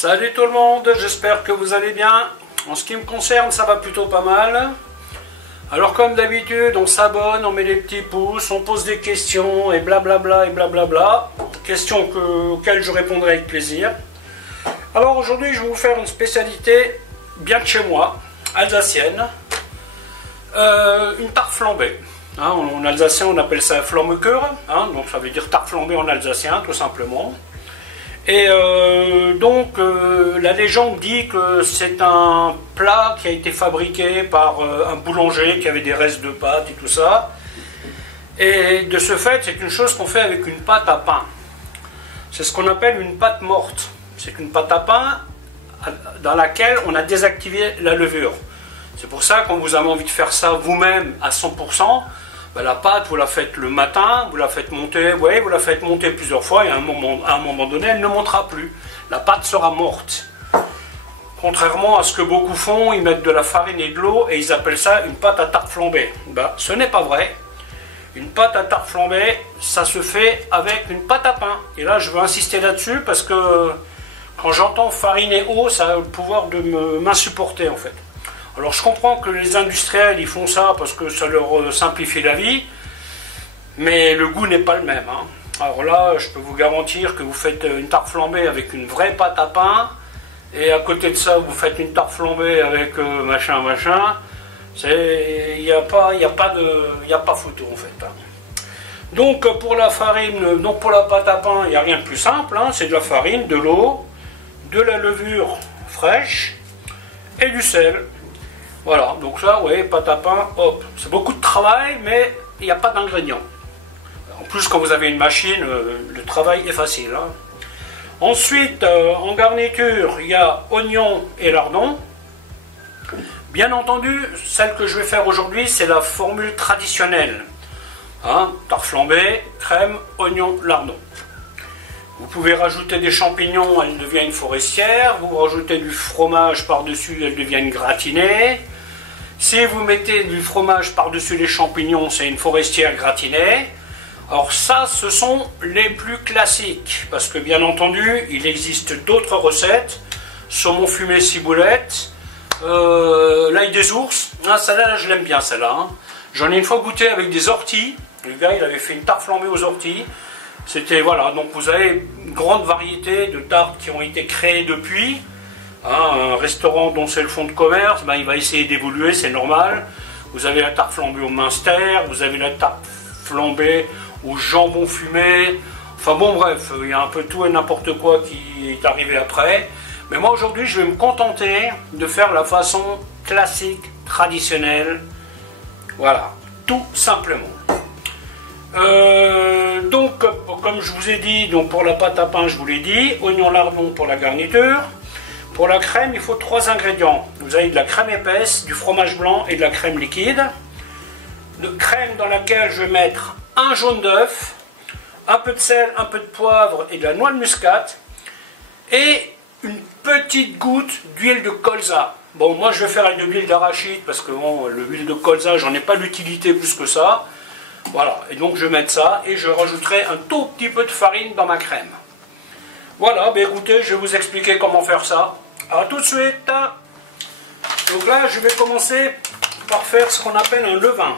Salut tout le monde, j'espère que vous allez bien. En ce qui me concerne, ça va plutôt pas mal. Alors comme d'habitude, on s'abonne, on met des petits pouces, on pose des questions et blablabla et blablabla. Questions auxquelles je répondrai avec plaisir. Alors aujourd'hui, je vais vous faire une spécialité bien de chez moi, alsacienne. Une tarte flambée. Hein, en alsacien, on appelle ça Flammekuchen, hein, donc ça veut dire tarte flambée en alsacien, tout simplement. Et la légende dit que c'est un plat qui a été fabriqué par un boulanger qui avait des restes de pâte et tout ça. Et de ce fait, c'est une chose qu'on fait avec une pâte à pain. C'est ce qu'on appelle une pâte morte. C'est une pâte à pain dans laquelle on a désactivé la levure. C'est pour ça, quand vous avez envie de faire ça vous-même à 100%, ben la pâte, vous la faites le matin, vous la faites monter, vous voyez, vous la faites monter plusieurs fois, et à un moment donné, elle ne montera plus. La pâte sera morte. Contrairement à ce que beaucoup font, ils mettent de la farine et de l'eau, et ils appellent ça une pâte à tarte flambée. Ben, ce n'est pas vrai. Une pâte à tarte flambée, ça se fait avec une pâte à pain. Et là, je veux insister là-dessus, parce que quand j'entends farine et eau, ça a le pouvoir de m'insupporter, en fait. Alors je comprends que les industriels ils font ça parce que ça leur simplifie la vie, mais le goût n'est pas le même. Hein. Alors là, je peux vous garantir que vous faites une tarte flambée avec une vraie pâte à pain, et à côté de ça, vous faites une tarte flambée avec machin. Il n'y a pas photo en fait. Hein. Donc pour la farine, donc pour la pâte à pain, il n'y a rien de plus simple. Hein. C'est de la farine, de l'eau, de la levure fraîche et du sel. Voilà, donc ça, vous voyez, pâte à pain, hop. C'est beaucoup de travail, mais il n'y a pas d'ingrédients. En plus, quand vous avez une machine, le travail est facile. Hein. Ensuite, en garniture, il y a oignon et lardon. Bien entendu, celle que je vais faire aujourd'hui, c'est la formule traditionnelle. Hein, tarte flambée, crème, oignon, lardon. Vous pouvez rajouter des champignons, elle devient une forestière. Vous rajoutez du fromage par-dessus, elle devient une gratinée. Si vous mettez du fromage par-dessus les champignons, c'est une forestière gratinée. Alors ça, ce sont les plus classiques. Parce que bien entendu, il existe d'autres recettes. Saumon fumé ciboulette, l'ail des ours. Ah, celle-là, je l'aime bien, celle-là. Hein. J'en ai une fois goûté avec des orties. Le gars, il avait fait une tarte flambée aux orties. C'était, voilà, donc vous avez une grande variété de tartes qui ont été créées depuis. Hein, un restaurant dont c'est le fonds de commerce, ben, il va essayer d'évoluer, c'est normal. Vous avez la tarte flambée au Münster, vous avez la tarte flambée au jambon fumé. Enfin bon, bref, il y a un peu tout et n'importe quoi qui est arrivé après. Mais moi aujourd'hui, je vais me contenter de faire la façon classique, traditionnelle. Voilà, tout simplement. Donc, comme je vous ai dit, donc pour la pâte à pain, je vous l'ai dit, oignon lardon pour la garniture. Pour la crème, il faut 3 ingrédients. Vous avez de la crème épaisse, du fromage blanc et de la crème liquide. De crème dans laquelle je vais mettre un jaune d'œuf, un peu de sel, un peu de poivre et de la noix de muscade. Et une petite goutte d'huile de colza. Bon, moi je vais faire avec de l'huile d'arachide parce que bon, l'huile de colza, j'en ai pas l'utilité plus que ça. Voilà, et donc je vais mettre ça et je rajouterai un tout petit peu de farine dans ma crème. Voilà, ben écoutez, je vais vous expliquer comment faire ça. A tout de suite. Donc là, je vais commencer par faire ce qu'on appelle un levain.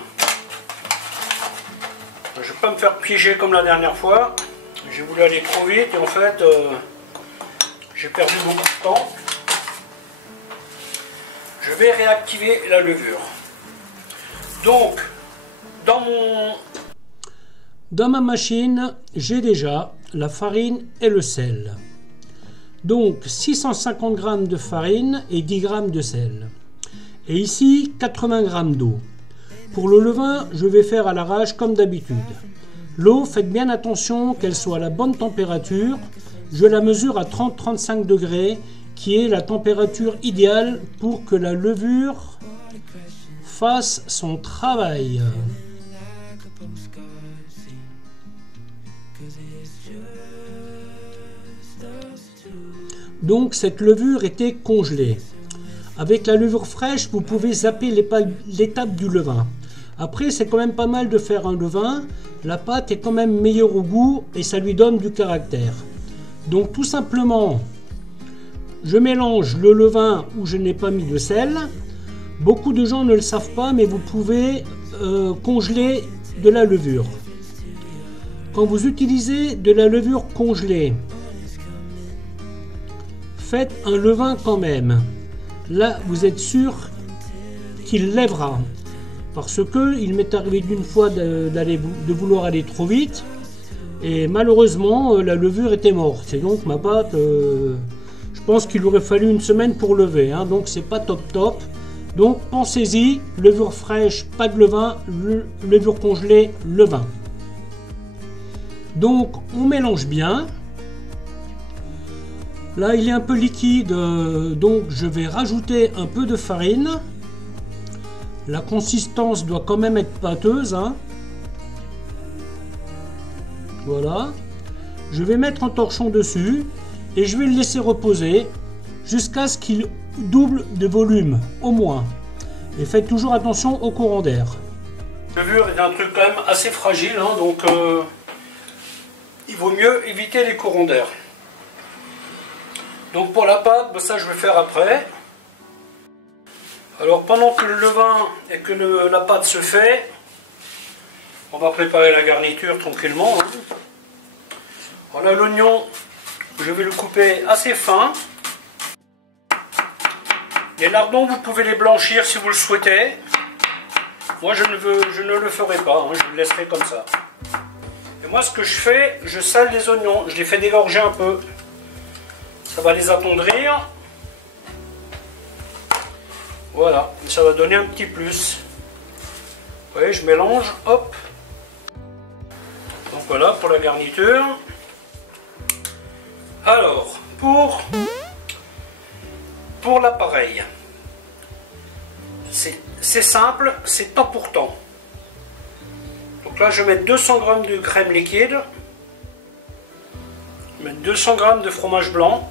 Je ne vais pas me faire piéger comme la dernière fois. J'ai voulu aller trop vite et en fait, j'ai perdu beaucoup de temps. Je vais réactiver la levure. Donc, dans ma machine, j'ai déjà la farine et le sel. Donc 650 g de farine et 10 g de sel. Et ici 80 g d'eau. Pour le levain, je vais faire à l'arrache comme d'habitude. L'eau, faites bien attention qu'elle soit à la bonne température. Je la mesure à 30-35 degrés, qui est la température idéale pour que la levure fasse son travail. Donc cette levure était congelée. Avec la levure fraîche, vous pouvez zapper l'étape du levain. Après, c'est quand même pas mal de faire un levain. La pâte est quand même meilleure au goût et ça lui donne du caractère. Donc tout simplement, je mélange le levain où je n'ai pas mis de sel. Beaucoup de gens ne le savent pas, mais vous pouvez congeler de la levure. Quand vous utilisez de la levure congelée, faites un levain quand même. Là, vous êtes sûr qu'il lèvera. Parce que il m'est arrivé d'une fois de vouloir aller trop vite. Et malheureusement, la levure était morte. Et donc ma pâte, je pense qu'il aurait fallu une semaine pour lever. Hein, donc c'est pas top. Donc pensez-y, levure fraîche, pas de levain, levure congelée, levain. Donc on mélange bien. Là il est un peu liquide, donc je vais rajouter un peu de farine. La consistance doit quand même être pâteuse. Hein. Voilà. Je vais mettre un torchon dessus et je vais le laisser reposer jusqu'à ce qu'il double de volume, au moins. Et faites toujours attention au courant d'air. La levure est un truc quand même assez fragile, hein, donc il vaut mieux éviter les courants d'air. Donc pour la pâte, ben ça je vais faire après. Alors pendant que le levain et que la pâte se fait, on va préparer la garniture tranquillement. Hein. Voilà l'oignon, je vais le couper assez fin. Les lardons, vous pouvez les blanchir si vous le souhaitez. Moi je ne le ferai pas, hein, je le laisserai comme ça. Et moi ce que je fais, je sale les oignons, je les fais dégorger un peu. Ça va les attendrir. Voilà, ça va donner un petit plus. Vous voyez, je mélange, hop. Donc voilà pour la garniture. Alors, pour l'appareil, c'est simple, c'est temps pour temps. Donc là, je vais mettre 200 g de crème liquide. Je vais mettre 200 g de fromage blanc.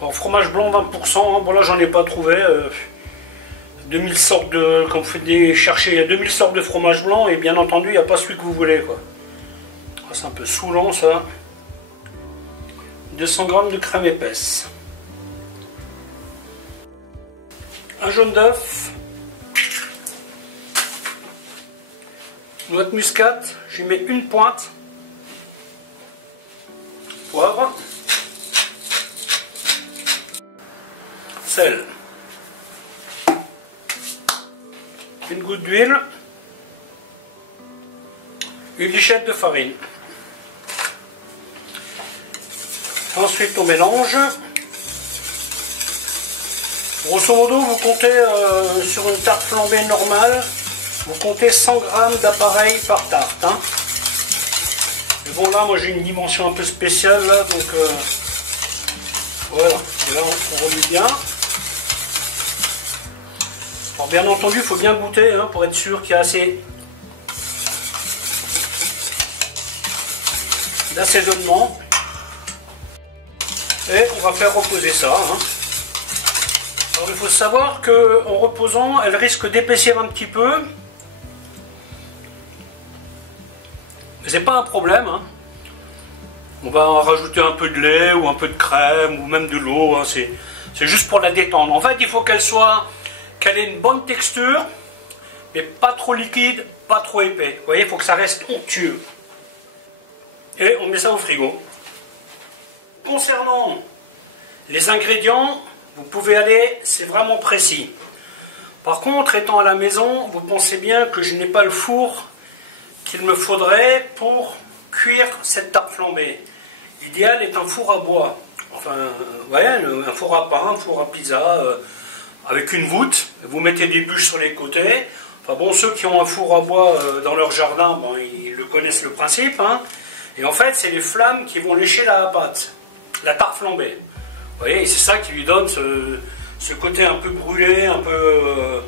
Alors, fromage blanc 20%, hein, bon là j'en ai pas trouvé. 2000 sortes de. Quand vous faites chercher, il y a 2000 sortes de fromage blanc et bien entendu il n'y a pas celui que vous voulez quoi. C'est un peu saoulant ça. 200 g de crème épaisse. Un jaune d'œuf. Noix de muscade, j'y mets une pointe. Poivre. Sel. Une goutte d'huile. Une lichette de farine. Ensuite on mélange. Grosso modo vous comptez sur une tarte flambée normale, vous comptez 100 g d'appareil par tarte. Hein. Mais bon là moi j'ai une dimension un peu spéciale là, donc voilà, et là on remet bien. Alors bien entendu il faut bien goûter hein, pour être sûr qu'il y a assez d'assaisonnement. Et on va faire reposer ça. Hein. Alors il faut savoir qu'en reposant, elle risque d'épaissir un petit peu. Mais c'est pas un problème. Hein. On va rajouter un peu de lait ou un peu de crème ou même de l'eau. Hein. C'est juste pour la détendre. En fait, il faut qu'elle ait une bonne texture, mais pas trop liquide, pas trop épais. Vous voyez, il faut que ça reste onctueux. Et on met ça au frigo. Concernant les ingrédients, vous pouvez aller, c'est vraiment précis. Par contre, étant à la maison, vous pensez bien que je n'ai pas le four qu'il me faudrait pour cuire cette tarte flambée. L'idéal est un four à bois. Enfin, vous voyez, un four à pain, un four à pizza, avec une voûte. Vous mettez des bûches sur les côtés. Enfin bon, ceux qui ont un four à bois dans leur jardin, bon, ils le connaissent le principe. Hein. Et en fait, c'est les flammes qui vont lécher la pâte. La tarte flambée. Vous voyez, c'est ça qui lui donne ce côté un peu brûlé, un peu...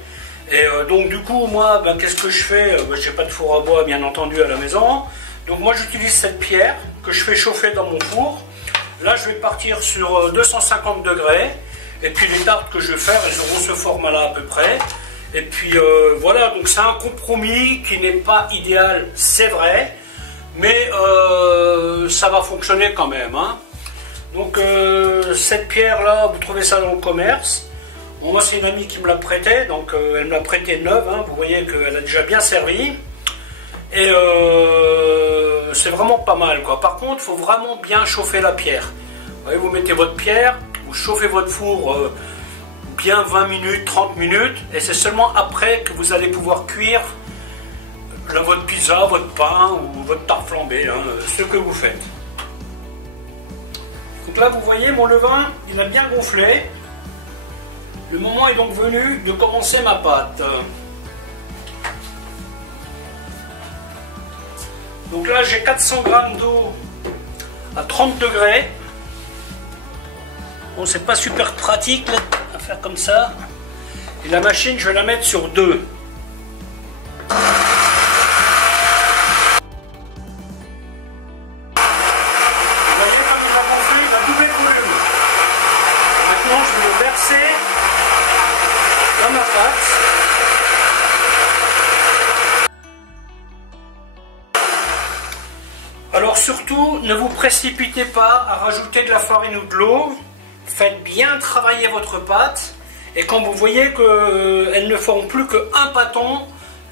donc du coup, moi, ben, qu'est-ce que je fais? Je n'ai pas de four à bois, bien entendu, à la maison. Donc moi, j'utilise cette pierre que je fais chauffer dans mon four. Là, je vais partir sur 250 degrés. Et puis les tartes que je vais faire, elles auront ce format-là à peu près. Et puis voilà, donc c'est un compromis qui n'est pas idéal, c'est vrai. Mais ça va fonctionner quand même. Hein. Donc cette pierre là, vous trouvez ça dans le commerce. Bon, moi c'est une amie qui me l'a prêtée, donc elle me l'a prêtée neuve, hein. Vous voyez qu'elle a déjà bien servi. Et c'est vraiment pas mal quoi. Par contre, il faut vraiment bien chauffer la pierre. Vous voyez, vous mettez votre pierre, vous chauffez votre four bien 20 minutes, 30 minutes, et c'est seulement après que vous allez pouvoir cuire votre pizza, votre pain ou votre tarte flambée, hein, ce que vous faites. Donc là vous voyez mon levain, il a bien gonflé. Le moment est donc venu de commencer ma pâte. Donc là j'ai 400 g d'eau à 30 degrés. Bon, c'est pas super pratique là, à faire comme ça. Et la machine je vais la mettre sur 2. Dans ma pâte. Alors surtout, ne vous précipitez pas à rajouter de la farine ou de l'eau. Faites bien travailler votre pâte. Et quand vous voyez qu'elle ne forme plus qu'un pâton,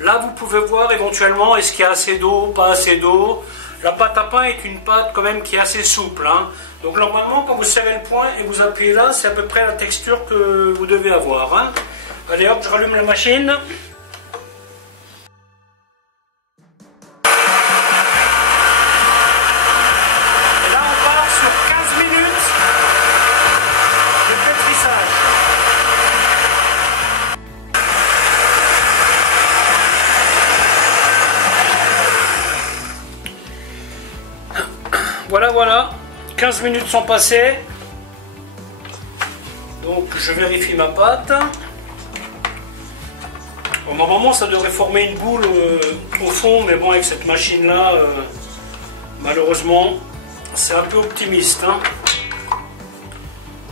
là vous pouvez voir éventuellement est-ce qu'il y a assez d'eau, pas assez d'eau. La pâte à pain est une pâte quand même qui est assez souple, hein. Donc normalement quand vous serrez le point et vous appuyez là, c'est à peu près la texture que vous devez avoir, hein. Allez hop, je rallume la machine. Et là on part sur 15 minutes de pétrissage. Voilà, 15 minutes sont passées. Donc je vérifie ma pâte. Bon, normalement ça devrait former une boule au fond, mais bon, avec cette machine là, malheureusement c'est un peu optimiste, hein.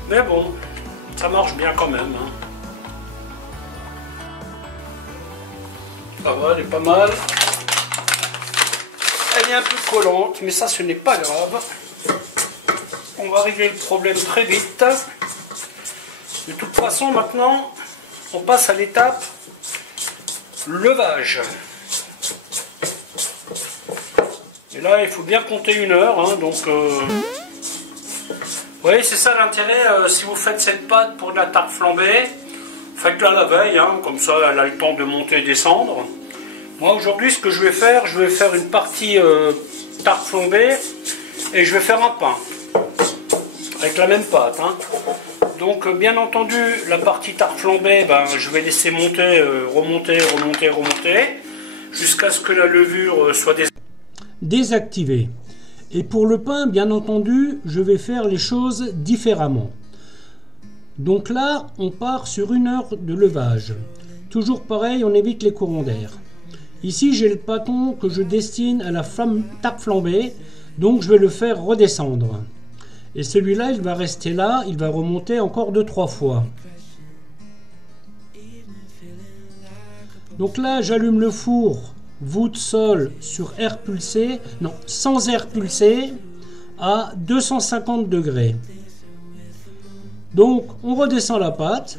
Mais bon, ça marche bien quand même, hein. Ça va, elle est pas mal. Elle est un peu collante, mais ça ce n'est pas grave. On va régler le problème très vite. De toute façon maintenant on passe à l'étape levage. Et là il faut bien compter 1 heure, hein, donc vous voyez, c'est ça l'intérêt. Si vous faites cette pâte pour de la tarte flambée, faites-la la veille, hein, comme ça elle a le temps de monter et descendre. Moi aujourd'hui ce que je vais faire une partie tarte flambée et je vais faire un pain avec la même pâte, hein. Donc bien entendu la partie tarte flambée, ben, je vais laisser monter, remonter jusqu'à ce que la levure soit désactivée. Et pour le pain, bien entendu, je vais faire les choses différemment. Donc là on part sur 1 heure de levage. Toujours pareil, on évite les courants d'air. Ici j'ai le pâton que je destine à la tarte flambée, donc je vais le faire redescendre. Et celui-là il va rester là, il va remonter encore 2-3 fois. Donc là j'allume le four voûte sol sur air pulsé, non, sans air pulsé, à 250 degrés. Donc on redescend la pâte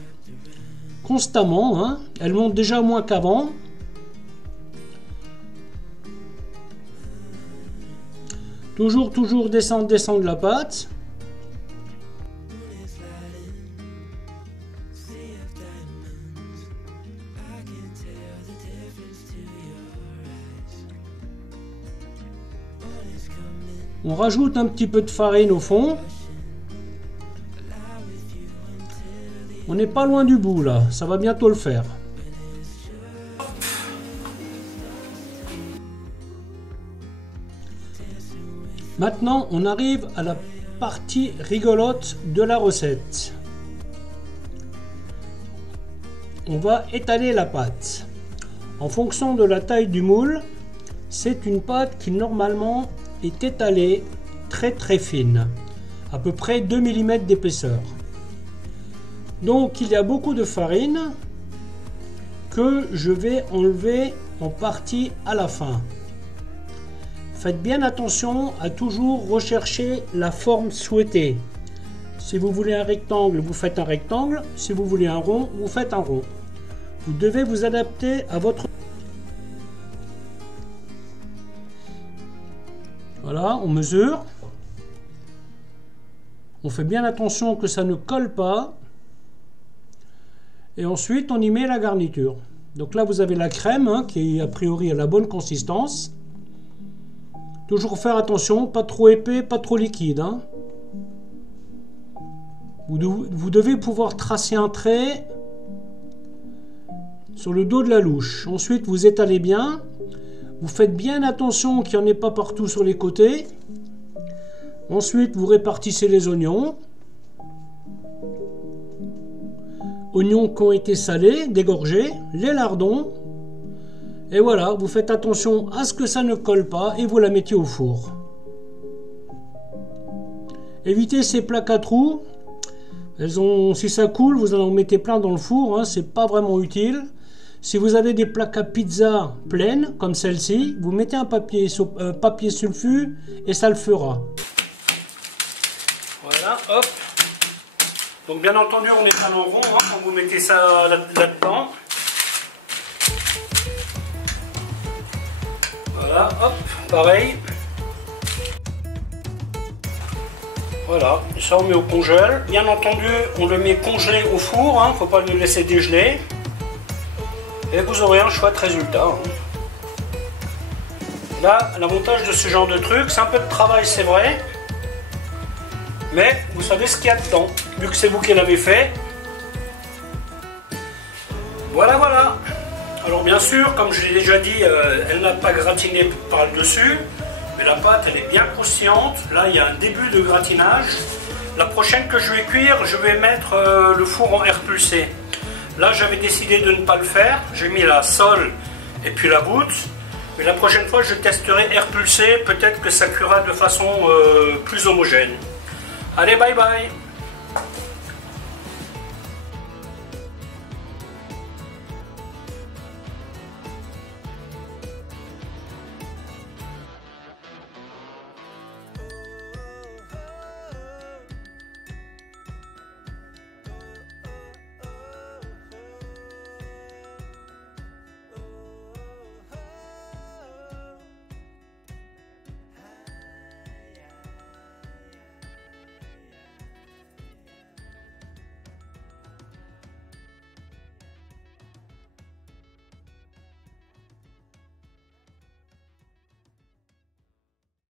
constamment, hein. Elle monte déjà moins qu'avant. Toujours descendre la pâte. On rajoute un petit peu de farine au fond. On n'est pas loin du bout là, ça va bientôt le faire. Maintenant, on arrive à la partie rigolote de la recette. On va étaler la pâte. En fonction de la taille du moule, c'est une pâte qui normalement est étalée très fine, à peu près 2 mm d'épaisseur. Donc il y a beaucoup de farine que je vais enlever en partie à la fin. Faites bien attention à toujours rechercher la forme souhaitée. Si vous voulez un rectangle, vous faites un rectangle. Si vous voulez un rond, vous faites un rond. Vous devez vous adapter à votre... Voilà, on mesure. On fait bien attention que ça ne colle pas. Et ensuite, on y met la garniture. Donc là, vous avez la crème hein, qui, a priori, a la bonne consistance. Toujours faire attention, pas trop épais, pas trop liquide. Hein. Vous devez pouvoir tracer un trait sur le dos de la louche. Ensuite, vous étalez bien. Vous faites bien attention qu'il n'y en ait pas partout sur les côtés. Ensuite, vous répartissez les oignons. Oignons qui ont été salés, dégorgés, les lardons. Et voilà, vous faites attention à ce que ça ne colle pas et vous la mettez au four. Évitez ces plaques à trous. Si ça coule, vous en mettez plein dans le four, hein, c'est pas vraiment utile. Si vous avez des plaques à pizza pleines, comme celle-ci, vous mettez un papier sulfu et ça le fera. Voilà, hop. Donc bien entendu, on étale en rond hein, quand vous mettez ça là-dedans. Voilà, hop, pareil. Voilà, ça on met au congèle. Bien entendu, on le met congelé au four, hein, faut pas le laisser dégeler. Et vous aurez un chouette résultat. Hein. Là, l'avantage de ce genre de truc, c'est un peu de travail, c'est vrai. Mais vous savez ce qu'il y a dedans, vu que c'est vous qui l'avez fait. Voilà, voilà. Alors bien sûr, comme je l'ai déjà dit, elle n'a pas gratiné par le dessus. Mais la pâte, elle est bien croustillante. Là, il y a un début de gratinage. La prochaine que je vais cuire, je vais mettre le four en air pulsé. Là, j'avais décidé de ne pas le faire. J'ai mis la sole et puis la voûte. Mais la prochaine fois, je testerai air pulsé. Peut-être que ça cuira de façon plus homogène. Allez, bye bye!